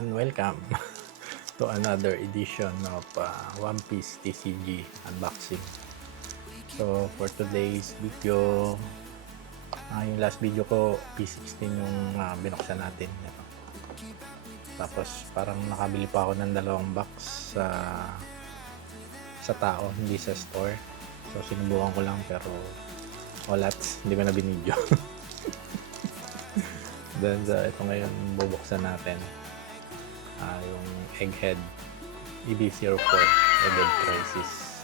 and welcome to another edition of One Piece TCG unboxing. So for today's video, yung last video ko P16 yung binuksan natin. Ito. Tapos parang nakabili pa ako ng dalawang box sa tao, hindi sa store. So sinubukan ko lang pero wala, hindi ko na binidyo. Then ito ngayon bubuksan natin yung Egghead EB04 Egghead Crisis.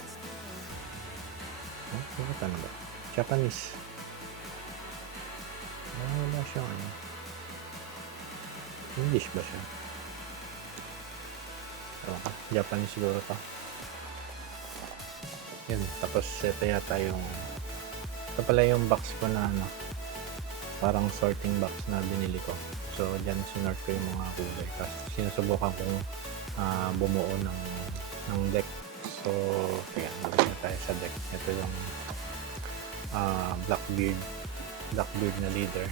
Ano ba? Japanese. Wala siya ano. English ba siya? Japanese siguro pa. Yun, tapos ito yata yung ito pala yung box ko na ano, parang sorting box na binili ko. So dyan sinort ko yung mga kulay, tapos sinusubukan kong bumuo ng deck. So kaya nabili na tayo sa deck. Ito yung Blackbeard na leader.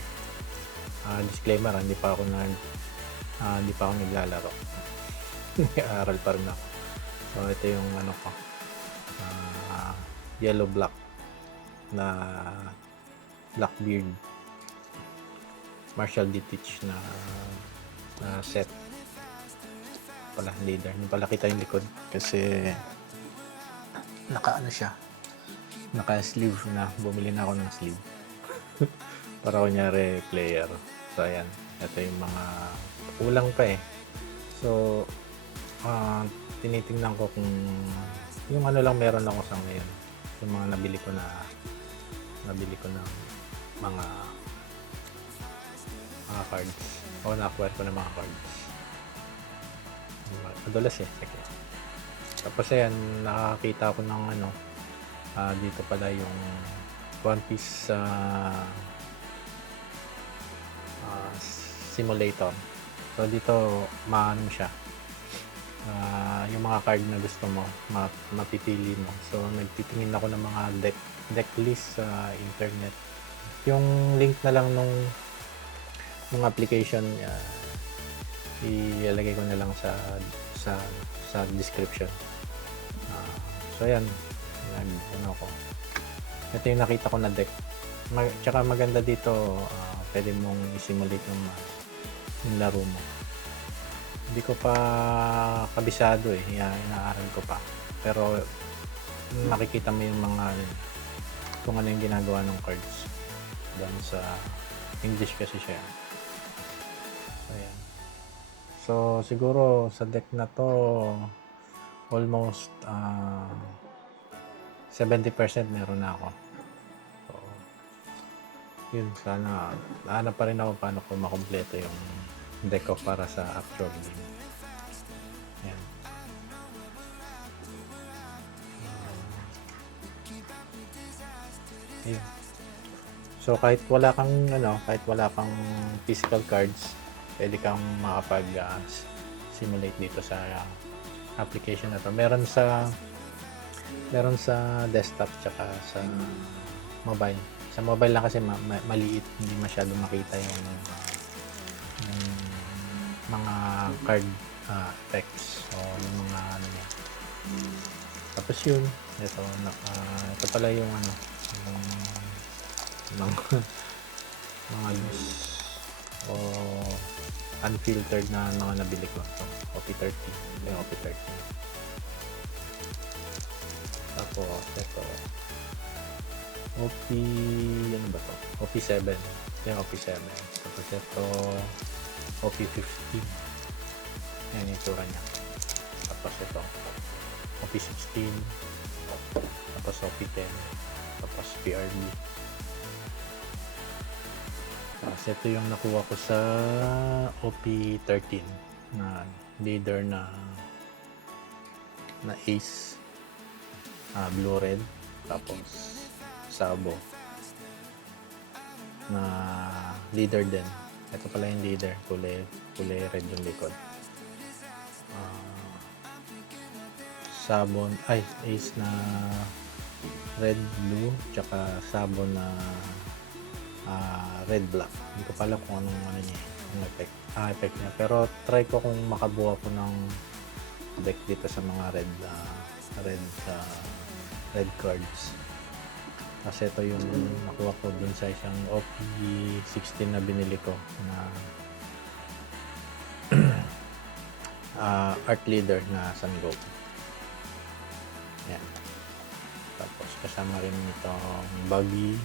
Disclaimer, hindi pa ako naglalaro. Nag-aaral pa rin ako. So ito yung ano ko, yellow black na Blackbeard Martial Detach na set pala, leader. Hindi pala kita yung likod kasi naka sleeve na. Bumili na ako ng sleeve para kunyari player. So ayan, ito yung mga kulang pa eh. So tinitingnan ko kung yung ano lang meron ako sa ngayon, yung mga nabili ko ng mga cards o na-acquire ko ng mga cards. Madulas eh. Sige. Tapos ayan, nakakita ko ng ano, dito pala yung One Piece simulator. So dito maano siya, yung mga card na gusto mo mapipili mo. So nagtitingin ako ng mga deck list sa internet. Yung link na lang nung application, ilalagay ko na lang sa description. So ayan, ano ko, ito yung nakita ko na deck. Tsaka maganda dito, pwede mong i-simulate yung laro mo. Hindi ko pa kabisado eh, inaaral ko pa, pero nakikita mo yung mga kung ano yung ginagawa ng cards doon sa English kasi siya. Ayan. So siguro sa deck na to almost 70% meron na ako. So yun, sana pa rin ako paano ko makompleto yung deck ko para sa actual game. Ayan. Ayan. So kahit wala kang physical cards, pwede kang makapag-simulate dito sa application na to. Meron sa desktop tsaka sa mobile. Sa mobile lang kasi maliit, hindi masyadong makita yung mga card effects o yung mga ano niya. Tapos yun, ito pala yung ano, yung mga loose o unfiltered na mga nabili ko. So, OP30. Yung OP30. Tapos ito ano ba to? OP7. Ito yung OP7. Tapos ito OP50. Yan yung itsura niya. Tapos ito OP16. Tapos OP10. Tapos PRB. Tapos ito yung nakuha ko sa OP13 na leader na Ace, blue red. Tapos Sabo na leader din. Ito pala yung leader, kulay red yung likod. Sabon, Ace na red blue, tsaka Sabon na red black. Hindi ko pala kung anong ano niya, yung effect niya. Pero try ko kung makabuo ko ng deck dito sa mga red cards. Kasi ito yung nakuha ko dun sa isang OP16 na binili ko na art leader na Sun Goku. Yan. Tapos kasama rin itong Buggy,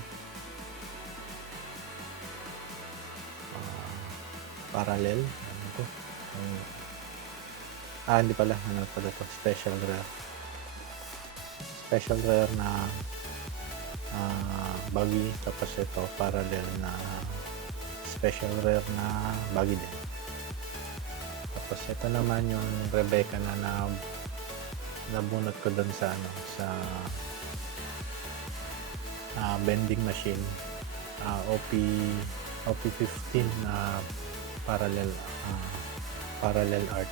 Parallel, ano to? Hindi pala, ano pala to? Special rare na Buggy, tapos ito Parallel na special rare na Buggy din. Tapos ito naman yung Rebecca na nabunot ko doon sa vending machine, OP15 na parallel art.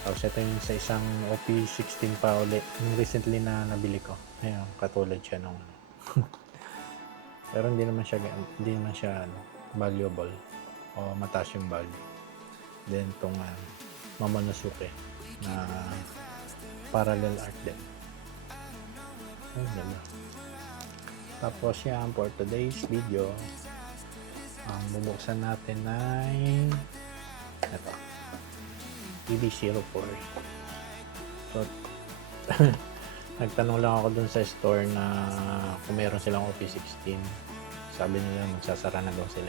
Tapos ito yung sa isang OP16 pa ulit yung recently na nabili ko. Ayun, katulad siya nung pero hindi naman siya valuable o mataas yung value. Then itong Momonosuke na parallel art din. Ayun. Tapos yan, for today's video, ang bubuksan natin ay ito, EB04. So nagtanong lang ako dun sa store na kung meron silang OP16. Sabi nila magsasara na daw sila.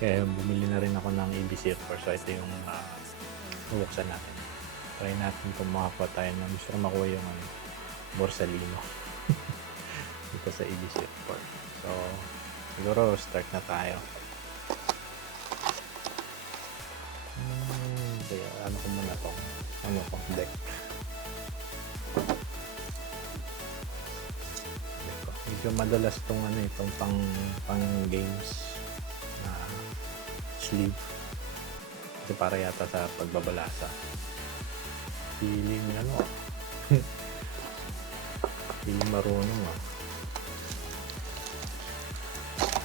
Kaya bumili na rin ako ng EB04. So ito yung bubuksan natin. Try natin kung makakuha tayo na gusto ko makuha yung Borsalino dito sa EB04. So siguro start na tayo. Kaya ano ko muna tong deck. Medyo madalas tong itong pang games na sleeve. Kasi para yata sa pagbabalasa. Feeling feeling marunong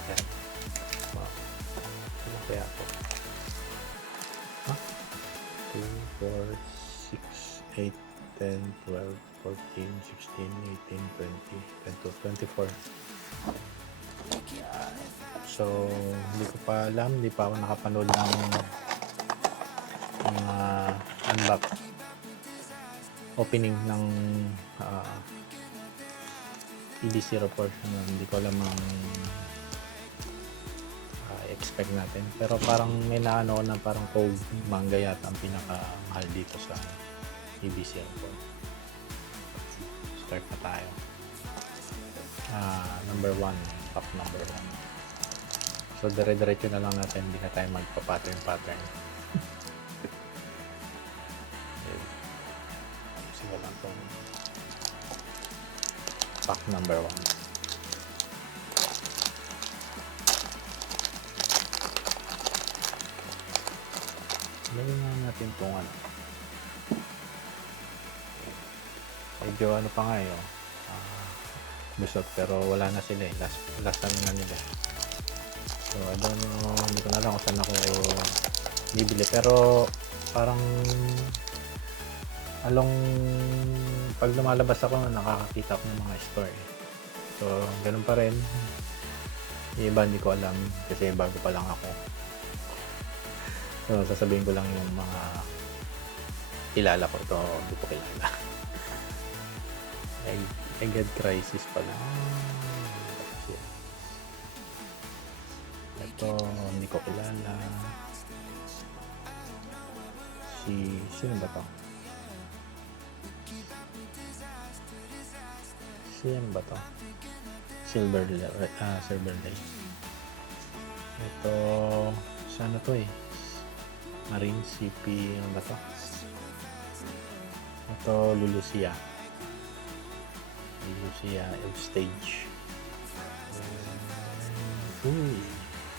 Yan. Wow. Ano kaya ito? 2, 4, 6, 8, 10, 12, 14, 16, 18, 20, 22, 24. So, hindi ko pa alam. Hindi pa ako nakapanood ng unbox opening ng EB04. Hindi ko alam ang expect natin. Pero parang may naano na parang Cove manga yata ang pinakamahal dito sa EB04. Start na tayo. Number 1, top number 1. So dire-diretso na lang natin, hindi na tayo magpa-pattern. Sige lang itong pack number 1. Lagyan na natin itong medyo pa nga busog, pero wala na sila last time na nila. So I don't know, hindi ko na lang kung saan ako bibili, pero parang pag lumalabas ako nakakakita ko ng mga store so ganun pa rin. Yung iba hindi ko alam kasi bago pa lang ako, so sasabihin ko lang yung mga kilala ko. Ito hindi ko kilala. Egg Crisis pala. Ito hindi ko kilala. Sino ba to? Silver Day. Ito sana to Marine CP, ano ba to? Ito Lulusia Stage.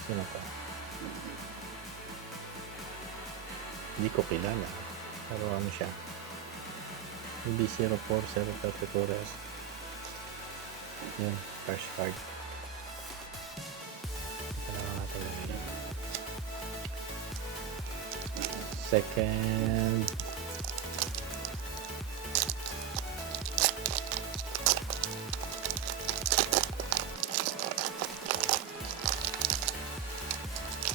Sino to? Hindi ko kilala, pero ano siya, EB04 Torres. Yan, first card. Ito na lang natin second,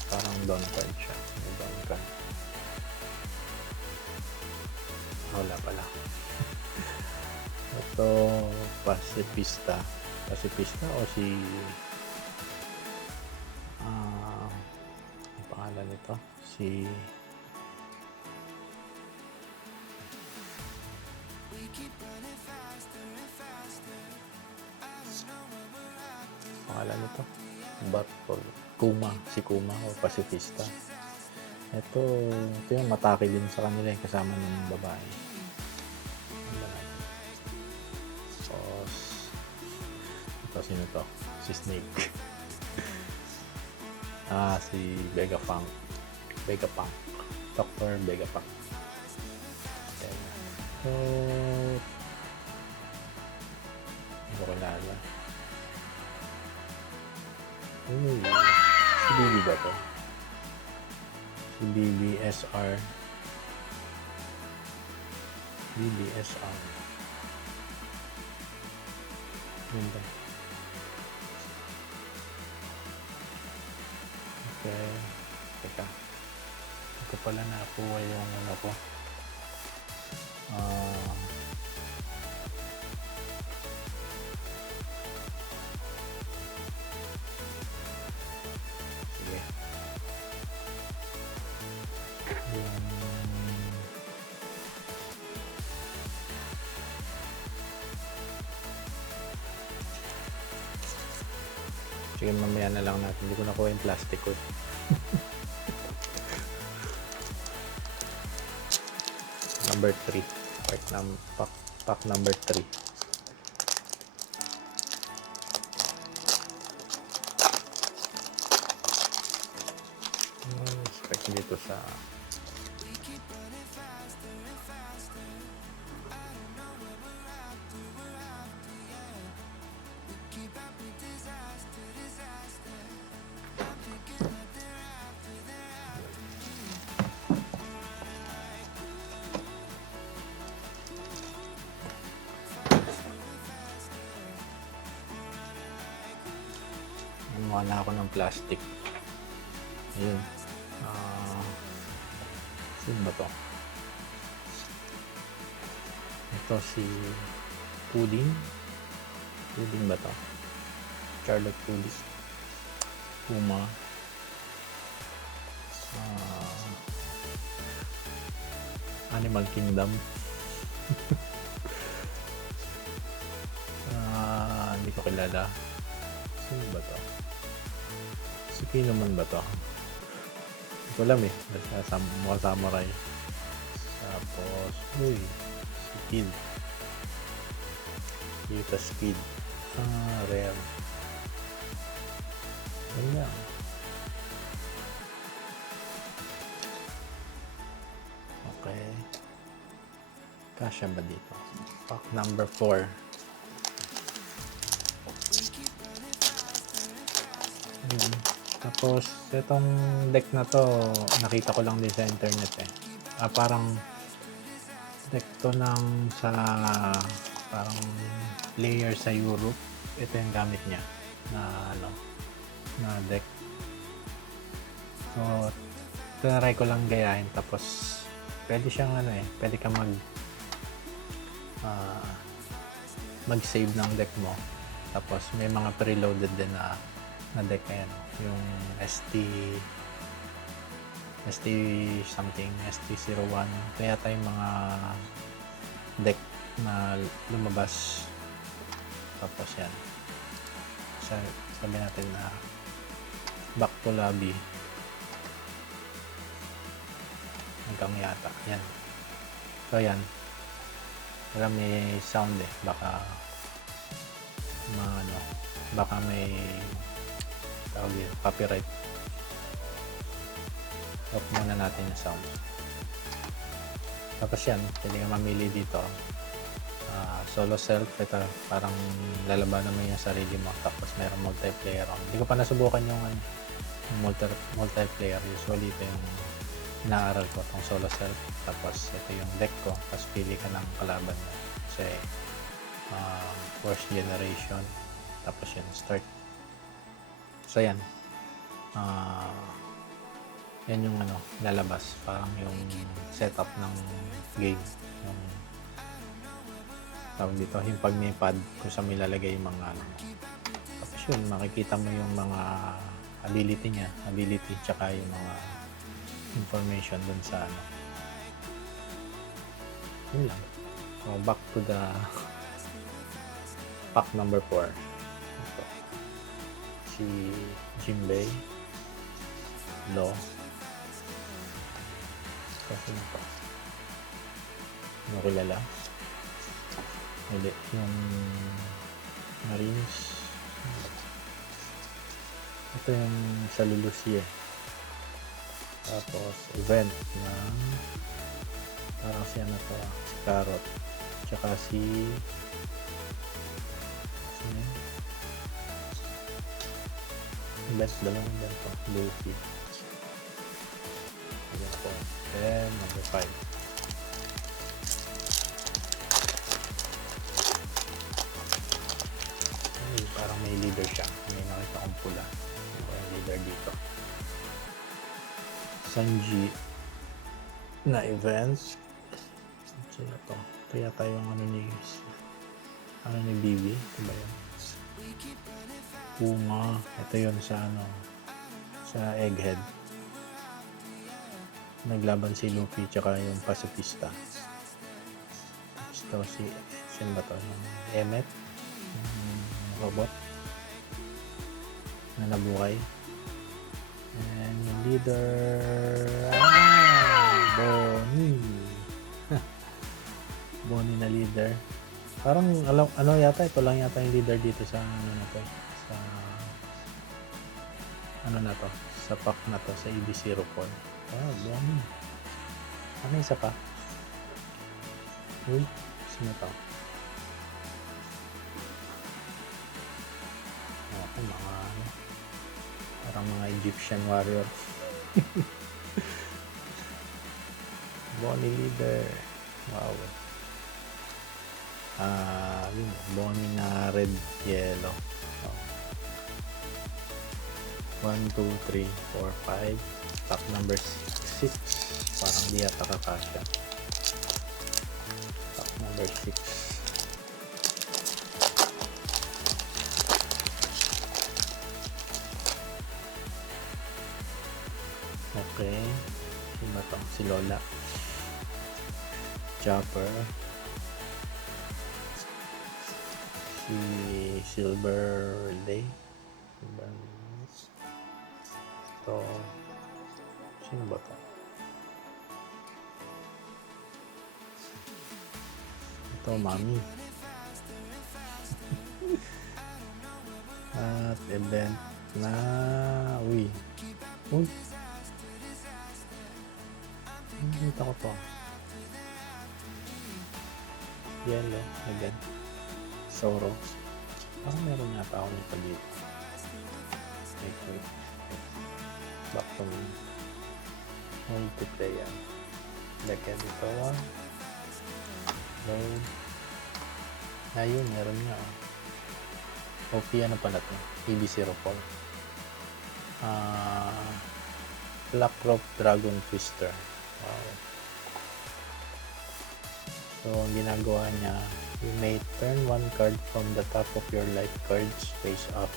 parang down card siya. May down card. Wala pala. Ito, Pacifista o si ang pangalan nito? Si pangalan nito? Battle. Si Kuma o Pacifista. Ito yung matake din sa kanila kasama ng babae. Tapos ito, sino to? Si Snake. Si Vegapunk. Dr. Vegapunk. Okay. So, hindi ko kilala. Si Bibi ba to? Si BBSR. Ganda. Okay. Teka. Ito pala nakuha yung ano ko. Sige. Sige, mamaya na lang natin. Hindi ko nakuha yung plastic ko. Number 3. Pack number 3. Expect dito sa gumawa na ako ng plastic. Ayun. Sino ba to? Ito si Pudding. Pudding ba to? Charlotte Pudding. Puma. Animal Kingdom. Hindi ko kilala. Sino ba to? Si Kinomon ba to? Hindi ko alam eh. Mga samurai. Tapos, si Kid. Yuta Speed. Rare. Yan lang. Okay. Kasya ba dito? Pack number 4. Tapos, itong deck na to, nakita ko lang din sa internet eh. Parang deck to ng sa parang player sa Europe. Ito yung gamit niya na deck. So, tinry ko lang gayahin. Tapos, pwede siyang pwede ka mag-save ng deck mo. Tapos, may mga preloaded din na deck yan. Yung ST something, ST01. Kaya tayong mga deck na lumabas. Tapos yan. Sabi natin na back to lobby. Hanggang yata. Yan. So yan. Wala may sound eh. Baka may copyright. Off muna natin yung sound. Tapos yan, pwede ka mamili dito. Solo self, ito parang lalabanan mo yung sarili mo. Tapos mayroong multiplayer on. Hindi ko pa nasubukan yung multiplayer. Usually ito yung inaaral ko tong solo self. Tapos ito yung deck ko, tapos pili ka ng kalaban mo kasi first generation, tapos yun start. So yan, yan yung lalabas, parang yung setup ng game, yung tawag dito, yung pag may pad kung saan may lalagay yung mga tapos yun, makikita mo yung mga ability tsaka yung mga information dun sa yun lang. So back to the pack number 4. Ito. Si Jinbei Law. So sino pa? Ano kilala? Hindi. Yung Marines. Ito yung sa Lulusia. Tapos event na parang si si Carrot. Tsaka si event, dalawang event to. Luffy. Ayan po. Then number 5. Parang may leader siya. May nakita akong pula. Yung leader dito. Sanji na events. Sino to? Ito yata yung ni Bibi. Ito ba yun? Puma. Ito yun sa sa Egghead. Naglaban si Luffy tsaka yung pacifista. Ito sino ba to? Emmet. Robot na nabuhay. And yung leader Bonnie na leader. Parang yata ito lang yata yung leader dito sa sa na to, sa pack na to, sa EB04. Bonnie. Ano isa pa? Uy, sino to? Mga parang mga Egyptian warrior. Bonnie leader. Wow. Yun, Bonnie na red yellow. 1, 2, 3, 4, 5. Pack number 6. Parang di yata kakasya. Pack number 6. Okay. Sino to? Si Lola. Chopper. Si Silver Day. Ito. Sino ba to? Ito, Mami. At event na uy. Nakita ko to. Yellow. Again. Zoro. Parang meron yata ako nito dito. Wait. Back to me. Multiplayer. Again, ito one. Load. Ayun, meron nga. OP ano pala to? EB04. Black Rope Dragon Twister. Wow. So, ang ginagawa niya, you may turn one card from the top of your life cards face up.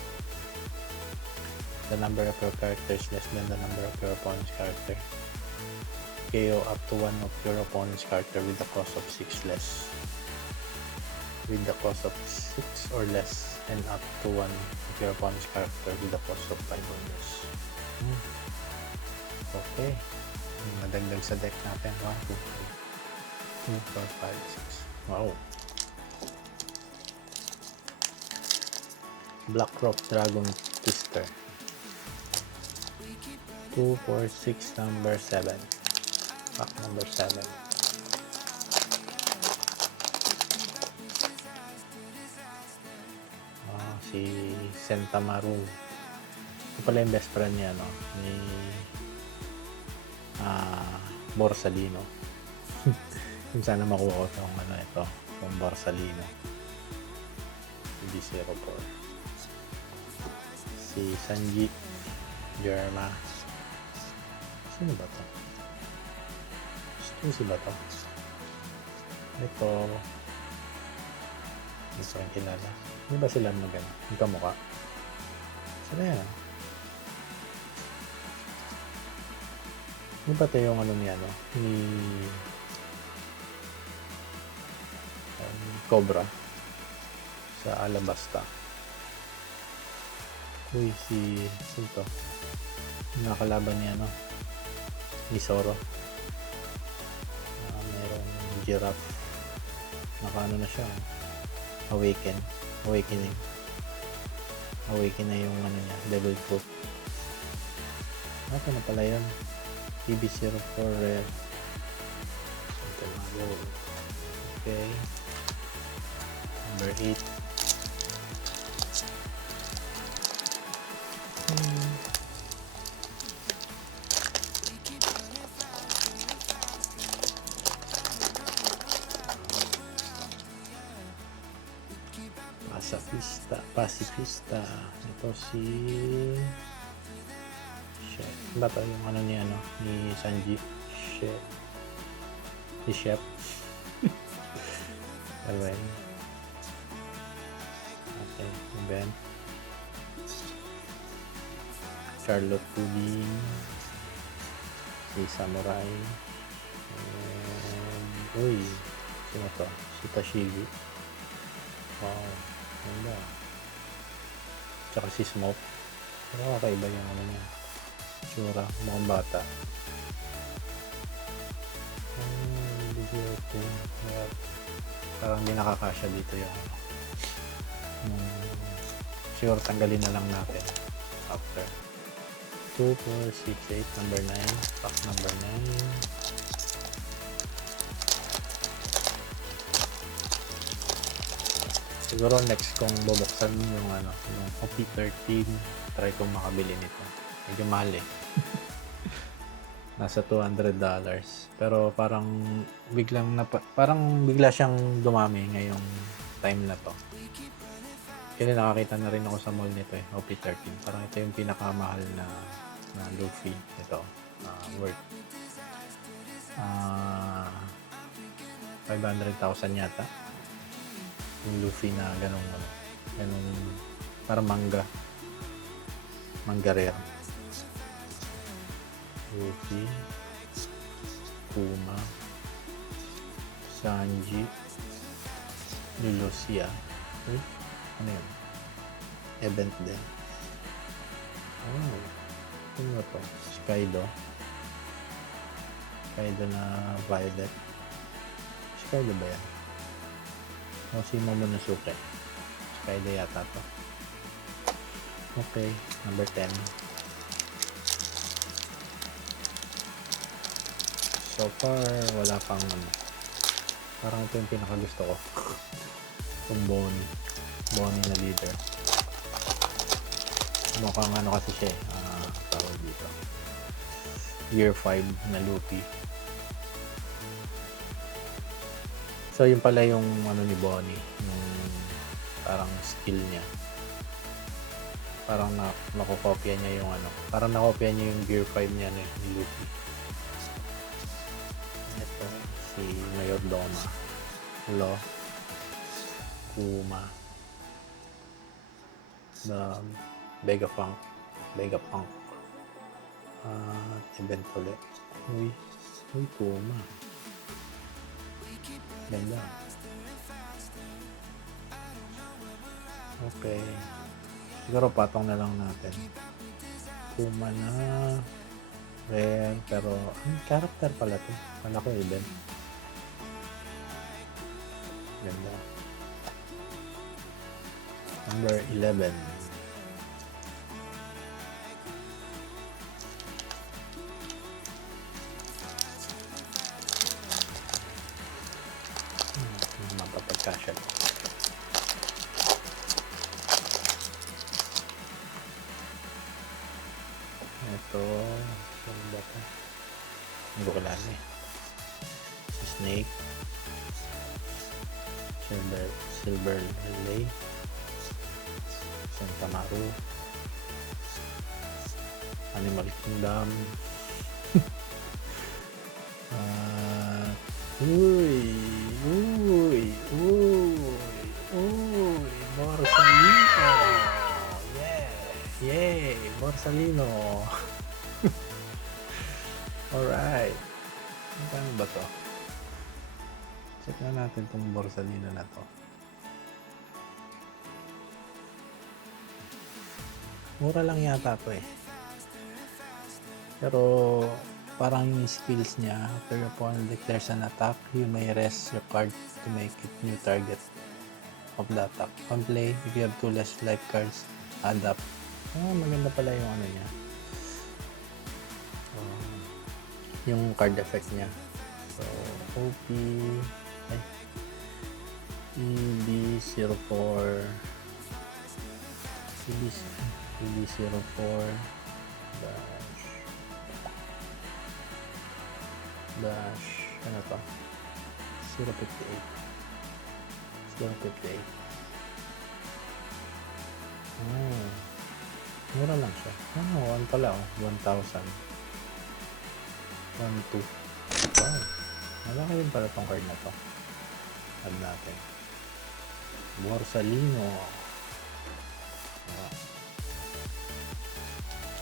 The number of your characters less than the number of your opponent's character. KO up to one of your opponent's character with the cost of 6 less. With the cost of 6 or less, and up to one of your opponent's character with the cost of 5 or less. Okay. Madagdag sa deck natin. 1, 2, 3, 4, 5, 6. Wow. Black Rock Dragon Twister. 2, 4, 6, number 7. Pack number 7. Si Sentamaru. Ito pala yung best friend niya, no? Ni Borsalino. Kung sana makuha ko itong ano ito, itong Borsalino. BB04. Si Sanji Germa. Sino ba to? Sino ba to? Ito. Hindi ko rin kilala. Hindi ba sila maganda? Yung kamukha? Sila yan. Hindi ba ito yung ano ni ano? Ni Cobra sa Alabasta. Uy, sino to? Nakalaban niya ano? Ni Zoro. Merong giraffe. Nakaano na siya. Awakening. Awaken na yung ano niya, devil fruit. Ito na pala yun. BB04 red. Okay. Number 8. Pacifista. Ito si Chef. Ba ito yung ano ni ano ni Sanji? Chef. Si Chef. Alright. Okay. Ben. Charlotte Pudding. Si Samurai. And uy, sino to? Si Tashigi. Wow. Ganda. Tsaka si Smoke. Pero kakaiba yung ano niya. Tsura. Mukhang bata. Parang hindi nakakasya dito yung siguro tanggalin na lang natin after 2, 4, 6, 8, number 9, pack number 9. Siguro next kong bubuksan yung ano, yung OP13, try kong makabili nito. Medyo mahal eh. Nasa $200. Pero parang bigla siyang dumami ngayong time na to. Kasi nakakita na rin ako sa mall nito eh, OP13. Parang ito yung pinakamahal na Luffy ito. Worth 500,000 yata. Yung Luffy na ganong parang manga rare. Luffy, Kuma, Sanji, Lucia. Ano yun? Event din. Oh, ano to? Kaido na Violet. Si Kaido ba yan? O si Momonosuke. Kaido yata to. Okay, number 10. So far, wala pang ano. Parang ito yung pinakagusto ko. Itong Bonnie na leader. Mukhang ano kasi siya tawag dito. Year 5 na Luffy. So yun pala yung ano ni Bonnie, yung parang skill niya. Parang nakokopya niya yung ano, parang nakopya niya yung Gear 5 niya ni Luffy. Ito si Mayor Doma, Lo, Kuma, the Vegapunk, event ulit. Uy, Kuma. Ganda. Okay. Siguro patong na lang natin. Kuma na. Rare. Pero, character pala to. Kala ko event. Ganda. Number 11. Mapapagkasya. Ito. Ano ba ito? Hindi ko kilala eh. Snake. Silver Lily. Santa Maru. Animal Kingdom. Uy, Borsalino. Yay, Borsalino. Alright. Ano ba to? Check na natin itong Borsalino na to. Mura lang yata to eh. Pero parang yung skills niya, after your opponent declares an attack, you may rest your card to make it new target of the attack. On play, if you have 2 less life cards, add up. Maganda pala yung ano niya. Yung card effect niya. So, OP EB04 dash ano to? 058. Mura lang siya. 1 pala 1,000. 1,2. Wow. Malaki din pala tong card na to. Add natin. Borsalino.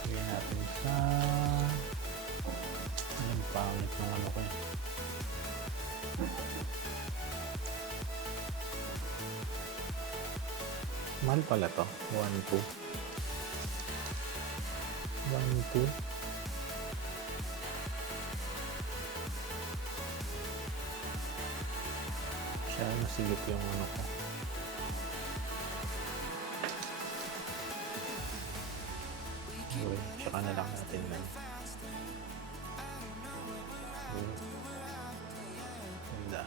Lagyan natin sa anong pangit ng ano ko eh. Mahal pala to. 1,2. Siya masigit yung ano ko. Okay, tsaka na lang natin lang. Ganda.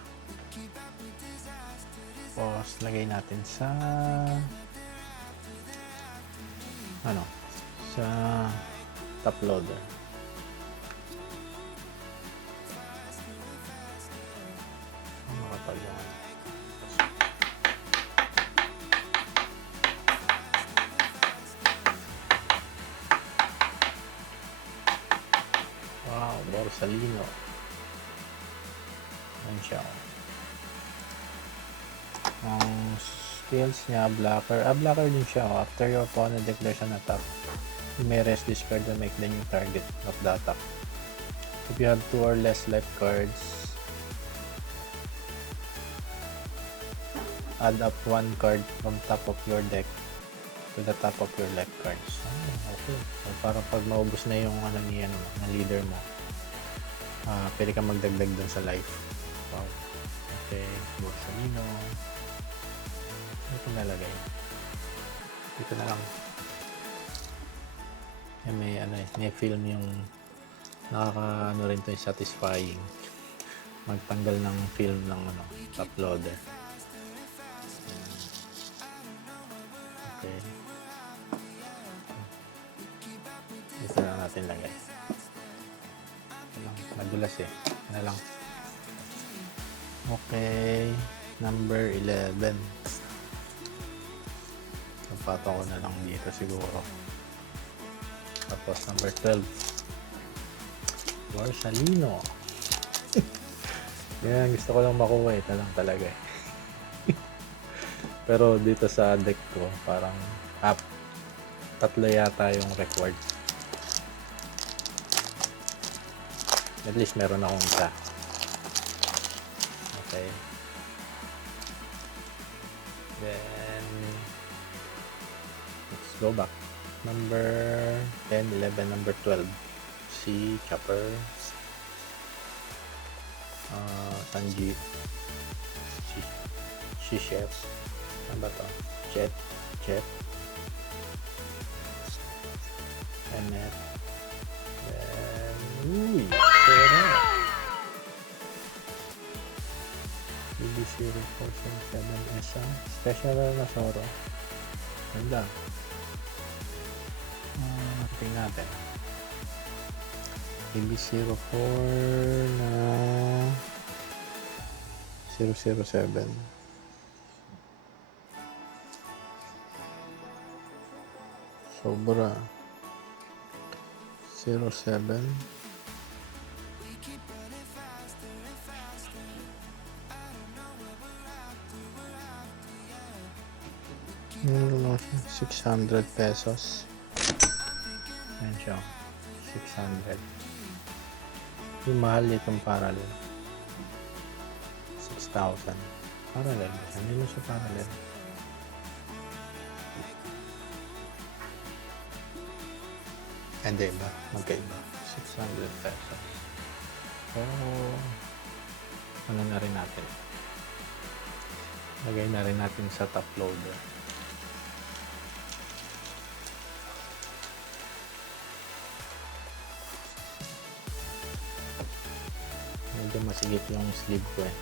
Tapos lagay natin sa ano, sa top loader. Makapagyan. Wow, Borsalino. Ayan siya. Ang skills niya, blocker. Blocker din siya. After your opponent declares an attack, you may rest this card to make the new target of the attack. If you have 2 or less life cards, add up 1 card from top of your deck to the top of your life cards. Okay. So, para pag maubos na yung ano niya, ng leader mo, pwede ka magdagdag dun sa life. Wow. Okay. Borsalino. Ito nalagay. Dito na lang. May ano eh, may film yung nakaka-ano rin to, satisfying magtanggal ng film ng ano, uploader. Okay. Ito na natin lagay. Madulas eh. Ano lang. Okay. Number 11. Napato ko na lang dito siguro. Tapos number 12. Borsalino. Yan, gusto ko lang makuha eh. Ito lang talaga eh. Pero dito sa deck ko, parang 3 yata yung record. At least meron akong isa. Okay. Then, let's go back. Number 10, 11, number 12. Si Chopper. Sanji. Si Chef. Ano ba to? Jet. Emmet. Then, pera. BB0477 SM. Special na Zoro. Ganda. Tingnan natin. AB04 na 007. Sobra. 07. Meron lang siya. 600 pesos. Ayan siya. 600. Yung mahal itong parallel. 6,000. Parallel. Hindi na siya parallel. Hindi ba? Magkaiba. 600 pesos. So, ano na rin natin? Lagay na rin natin sa top loader. Medyo masigit yung sleeve ko eh.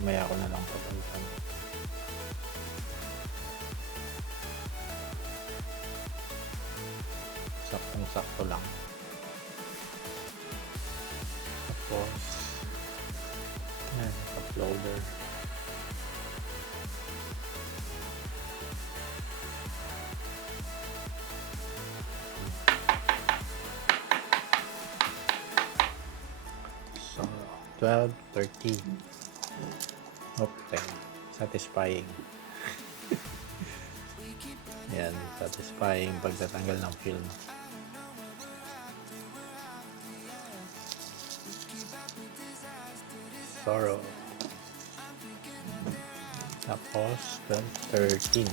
Mamaya ko na lang papalitan. Saktong-sakto lang. Tapos, yan, top loader. So, 12, 13. Okay. Satisfying. Yan, satisfying pagtatanggal ng film. Sorrow. Tapos, 13.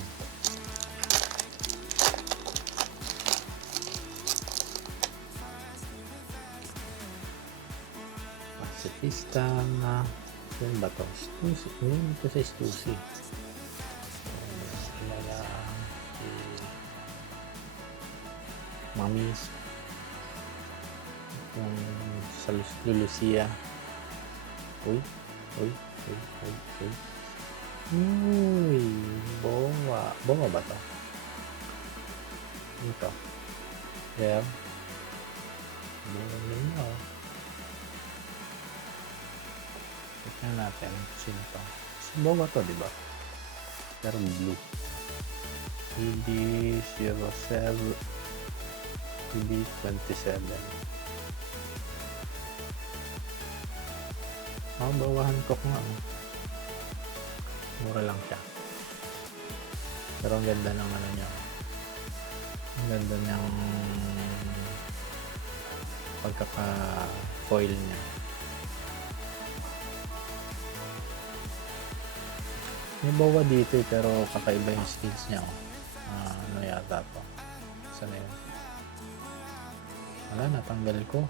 Pacifista na yun ba to? Stussy. Yun ito sa Stussy. Kilala si Mami yung sa Lucia. Uy, Boa ba to? Ito. Yeah. Boa na. Tignan natin. Sino to? Si Boa to, diba? Pero blue. EB07 EB27. Bawahan ko nga. Mura lang siya. Pero ang ganda ng ano niya. Ang ganda niyang pagkaka-foil niya. May bawa dito pero kakaiba yung skins niya. Ano yata to? Saan na yun? Wala, natanggal ko.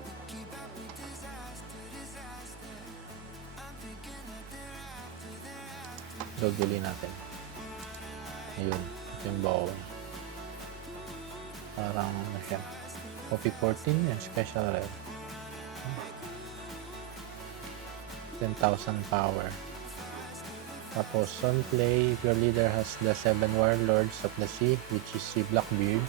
Gaguli natin. Ayun. Ito yung bawal. Parang ano siya. Coffee 14 yan. Special rare. 10,000 power. Tapos, Sunplay. If your leader has the 7 Warlords of the Sea, which is si Blackbeard,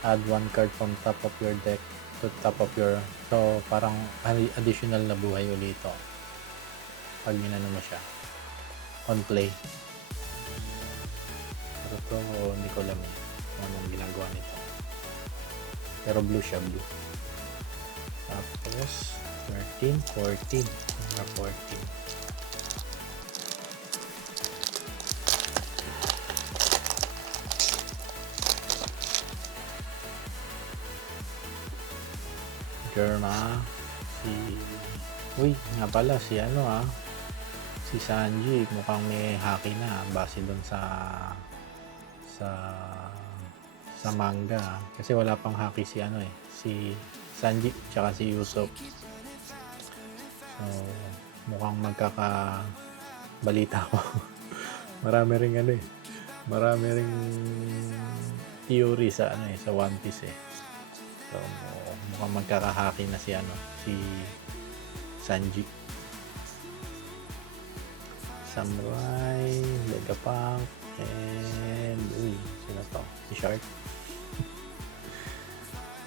add 1 card from top of your deck to top of your... So, parang additional na buhay ulit ito. Pag ginano mo siya. On play. Pero ito, hindi ko alam kung anong ginagawa nito. Pero blue siya, blue. Tapos, 13, 14. Number 14. Germa. Uy, nga pala, si ano si Sanji mukhang may haki na base doon sa manga kasi wala pang haki si ano si Sanji tsaka si Usopp. So mukhang magkakabalita ko. marami ring theory sa sa One Piece So mukhang magkakahaki na si si Sanji. Samurai, Vegapunk, and sino to? Si Shark.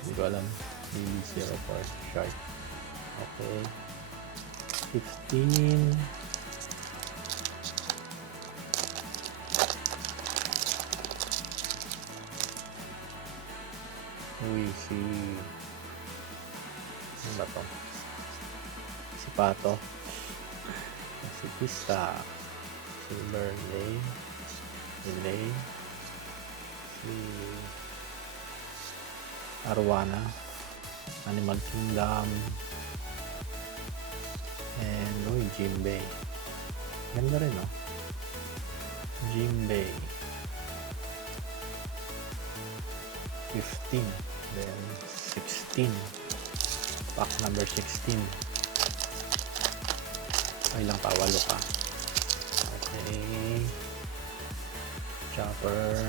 Hindi ko alam. BB04 Shark. Okay. 15. Uy, ano ba to? Si Pato. Si Pista. Si Burnley. Delay. Si Arwana. Animal Kingdom. And Jimbei. Ganda rin, no? Jimbei. 15. Then 16. Pack number 16. Ay lang pa, 8 pa. Okay. Chopper.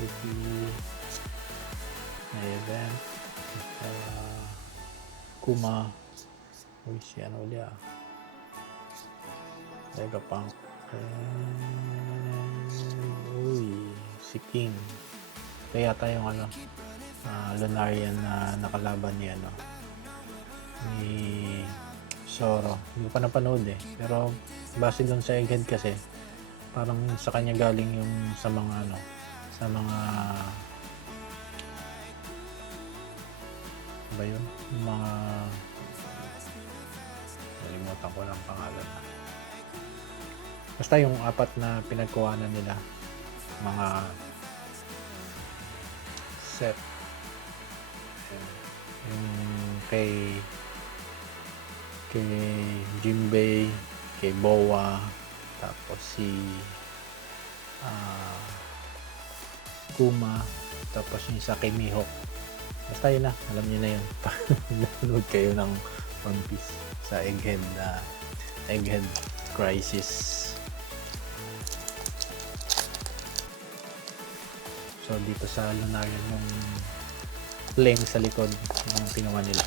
Yuki. May event. Kuma. Uy, si ano ulit ah. Vegapunk. Uy, si King. Kaya yata yung ano, Lunarian na nakalaban ni ano, ni Zoro. Hindi ko pa napanood eh. Pero base doon sa Egghead kasi, parang sa kanya galing yung sa mga ano, sa mga ba yun? Yung mga nalimutan ko ng pangalan. Basta yung 4 na pinagkuhanan nila, mga set. Yung kay Jimbei, kay Boa, tapos si Kuma, tapos yung sa kay Mihawk. Basta yun na, alam niyo na yun. Nanonood kayo ng One Piece sa Egghead Crisis. So dito sa Lunarian yung lane sa likod yung pinuha nila.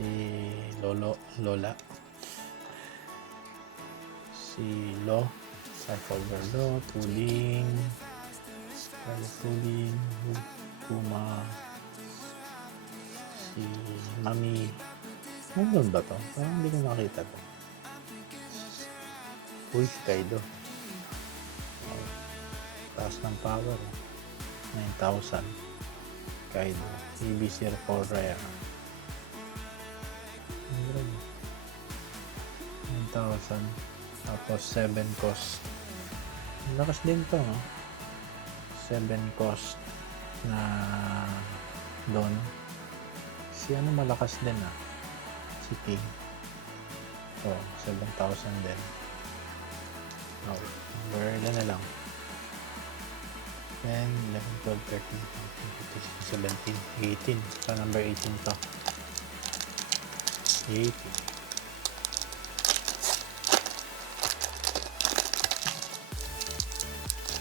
Si Lola, si Lo, Cypher Lo, Tuling, Kuma, si Mami. Nandun ba to? Parang hindi ko nakita to. Uy, si Kaido. Taas ng power. 9,000. Kaido. EBC for rare. 9,000. Tapos 7 cost. Lakas din to, no? 7 cost na doon. Si ano malakas din ah. Si King. So, 7,000 din. Oh, ilan na lang. 10, 11, 12, 13, 14, 15, 17. So, number 18 to. 18.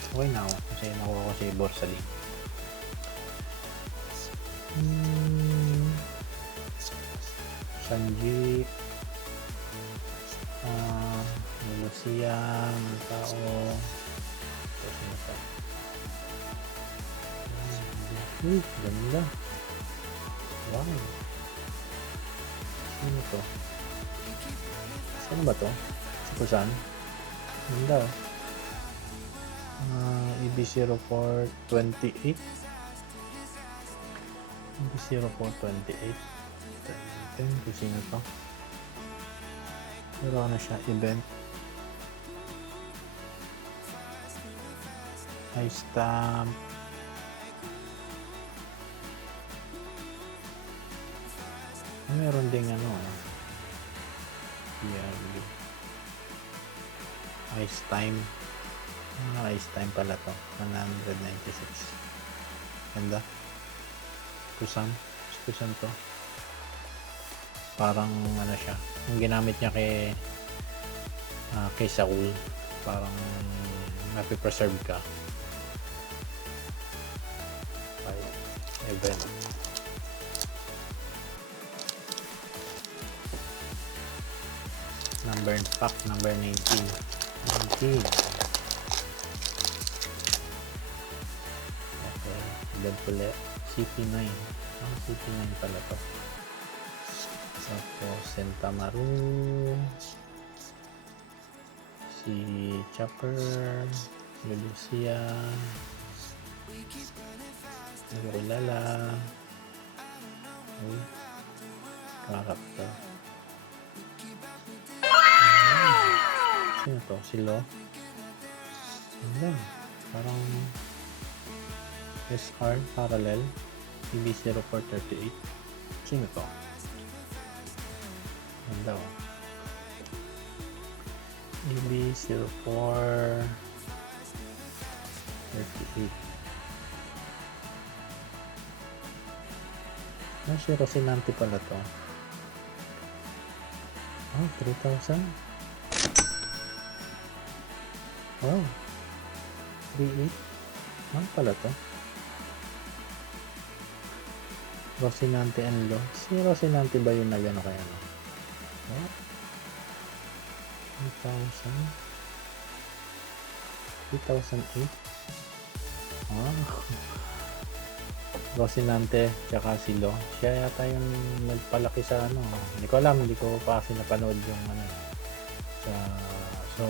Okay na ako. Kasi nakuha ko si Borsalin. Sanji. Lucia. Tao. Tapos na ito. Ganda. Wow. Ano to? Saan ba to? Si Kusan? Ganda. EB0428. EB0428. Ito yung sino to? Pero ano siya? Event. High stamp. Meron ding ano PRB. Ice time. Ice time pala to. 196. Ganda. Kusan to. Parang ano siya. Yung ginamit niya kay Saul. Parang napipreserve ka. Event. pack number 19. 19. Okay, Deadpool CP9. CP9 pala to. Tapos Senta Maru, si Chopper, Lucia, hindi ko kilala. Character. Sino to? Silo? Ano? Parang SR parallel EB0438. Sino to? Ganda oh. EB0438. Si Rocinante pala to. 3,000. Wow. 3,800. Pala to. Rocinante and Lo. Si Rocinante ba yung nagano kaya no? 3,008. Rocinante tsaka si Lo. Siya yata yung nagpalaki sa ano. Hindi ko alam, hindi ko pa kasi napanood yung ano. So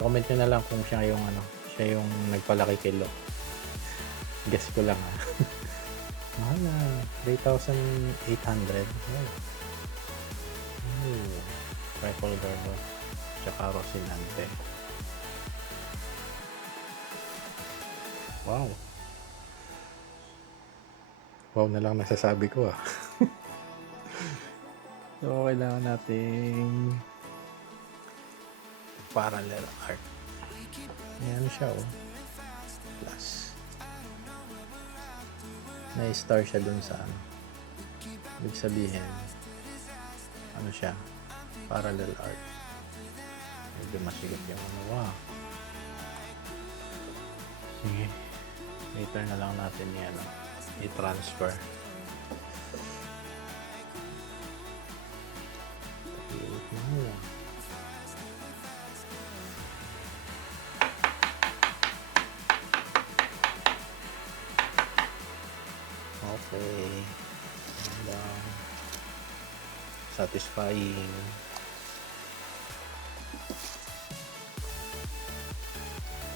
comment nyo na lang kung siya yung ano, siya yung nagpalaki kay Lo. Guess ko lang ha. Mahal na. 3,800. Triple Garbo tsaka Rocinante. Wow na lang nasasabi ko ah. So kailangan nating parallel art. Ayan siya oh. Plus na-star siya dun sa ano. Ibig sabihin ano siya, parallel art. Medyo masigot yung ano. Wow. Sige, later na lang natin yan i-transfer. Okay, satisfying.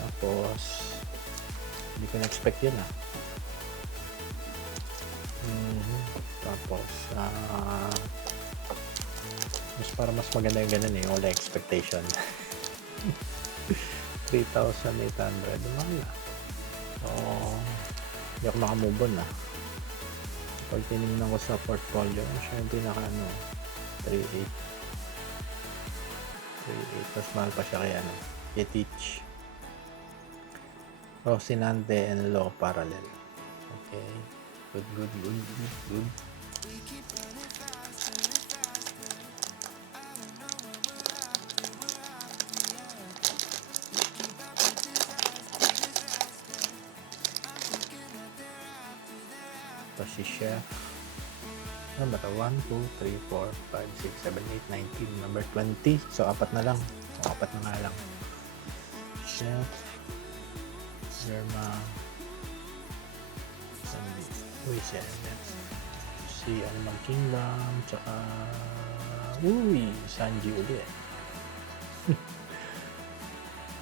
Tapos hindi ko na-expect yun tapos mas maganda yung ganun wala expectation. 3,800 mahal na. So hindi ako makamove on pag tinignan ko sa portfolio siya yung pinaka 3,800. Mas mahal pa siya kay i-teach Rocinante and Lo parallel. Okay, good. Ito si Chef. Ano ba ito? 1, 2, 3, 4, 5, 6, 7, 8, 19. Number 20. So, apat na lang. Apat na nga lang. Chef. Yerma. Si Animal Kingdom. Tsaka Sanji ulit.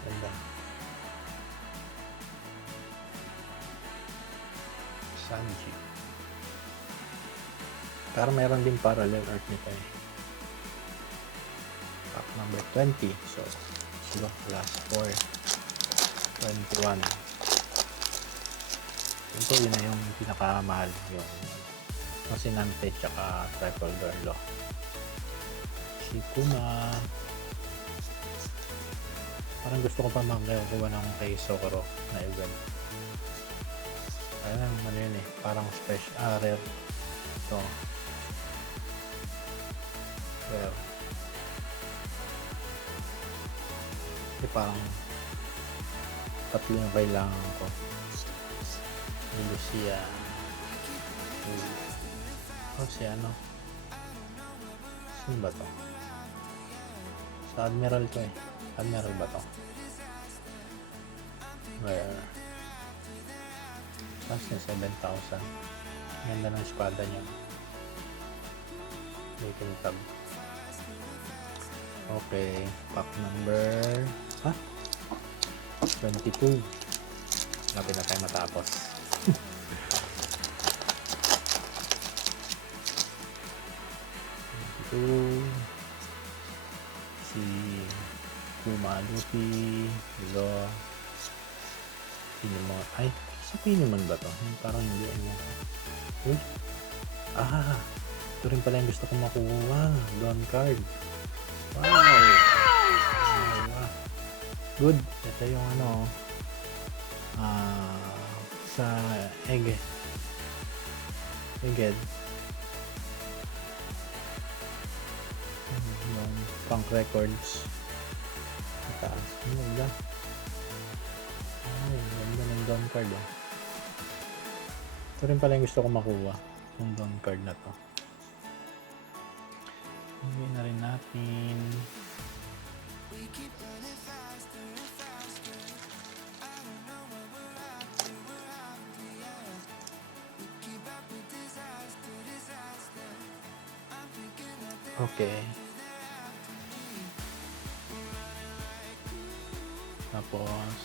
Ganda. Sanji. Pero meron din parallel art nito pack number 20. So, plus 4. 21. Ito yun na yung pinakamahal. Yung Rocinante tsaka Triple Garlo. Si Kuma. Parang gusto ko pa magkuha ng kay Socorro na event. Ayun, ano yun parang special, rare. Ito. Rare. Parang tatlo yung kailangan ko. Lucia. Si ano? Sino ba to? Sa Admiral to eh. Admiral ba to? Where? Kasi 7,000. Ganda ng espada niya. Waiting tab. Okay. Pack number... Ha? 22. Lapit na tayo matapos. Si Kuma Luffy, Lo, Pinemon. Ay, sa Pinemon ba to? Parang hindi. Uy. Ito rin pala yung gusto ko makuha. Dawn card. Wow. Good. Ito yung ano. Sa Egged. Yung Punk Records. Mataas. Ano ba? Ay, ganda ng Dawn card oh. Ito rin pala yung gusto ko makuha. Yung Dawn card na to. Hindi na rin natin. Okay. Tapos,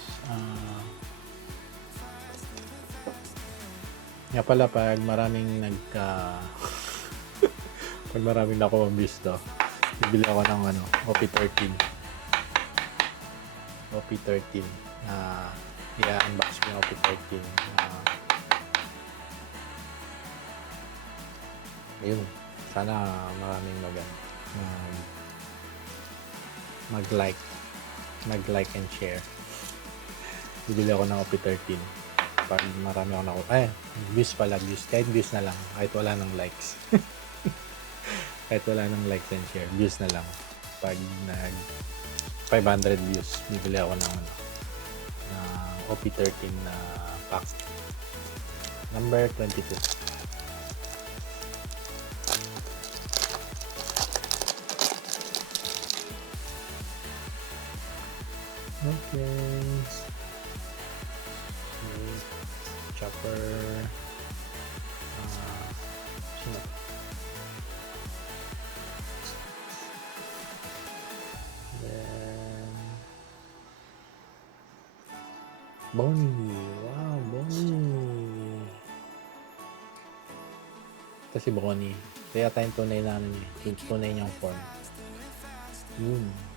nga pala pag maraming pag maraming nakuha ang views to, bibili ako ng OP13. OP13 na i-unbox ko yung OP13. Ayun. Sana maraming mag-like and share. Bibili ako ng OP13 pag marami ako views. Kahit views na lang, kahit wala ng likes. Kahit wala ng likes and share, views na lang. Pag nag 500 views, bibili ako ng OP13 na pack number 22. Okay. Chopper. Sino? Then Bonnie. Wow, Bonnie. Ito si Bonnie. Kaya tayong tunay na tunay niyang form.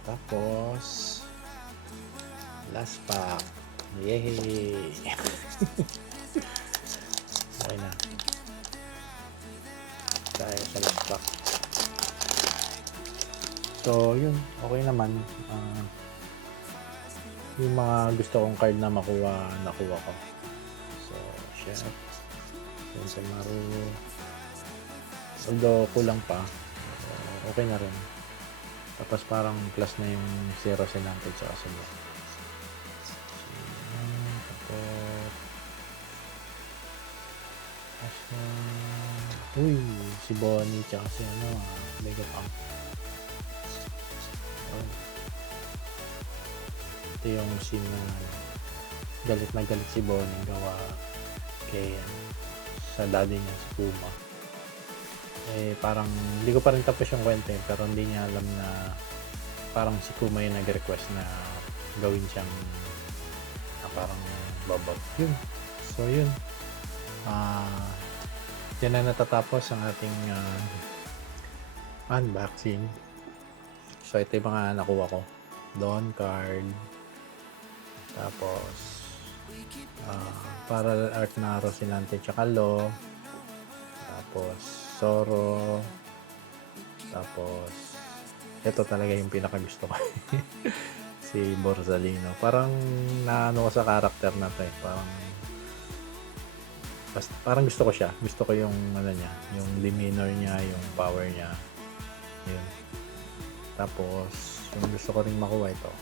Tapos last pack. Yay! Okay na. Tayo sa last pack. So, yun. Okay naman. Yung mga gusto kong card na nakuha ko. So, Chef. Sensamaru. Although, kulang pa. Okay na rin. Tapos parang plus na yung Zero Senanted sa Sumo. Si Bonnie tsaka si Mega Pump. Ito yung scene na galit na galit si Bonnie gawa kay sa daddy niya, si Kuma. Parang hindi ko pa rin tapos yung kwento pero hindi niya alam na parang si Kuma yung nag-request na gawin siyang parang babag. So yun. Yan na natatapos ang ating unboxing. So ito yung mga nakuha ko. Dawn card. Tapos para art na Rocinante tsaka Lo. Tapos Zoro. Tapos ito talaga yung pinakagusto ko. Si Borsalino. Parang naano ko sa character na to Parang gusto ko siya. Gusto ko yung niya, yung demeanor niya, yung power niya. Yun. Tapos, yung gusto ko rin makuha ito.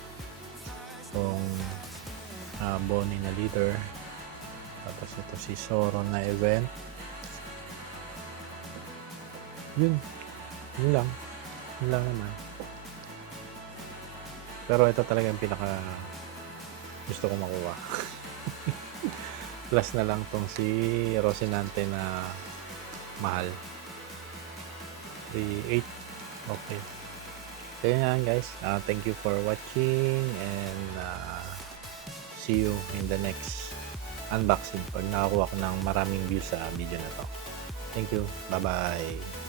Yung Bonnie na leader. Tapos ito si Zoro na event. Yun. Yun lang. Yun lang naman. Pero ito talaga yung pinaka gusto ko makuha. Plus na lang tong si Rocinante na mahal. 3.8. Okay. So yun yan guys. Thank you for watching and see you in the next unboxing pag nakakuha ko ng maraming views sa video na to. Thank you. Bye-bye.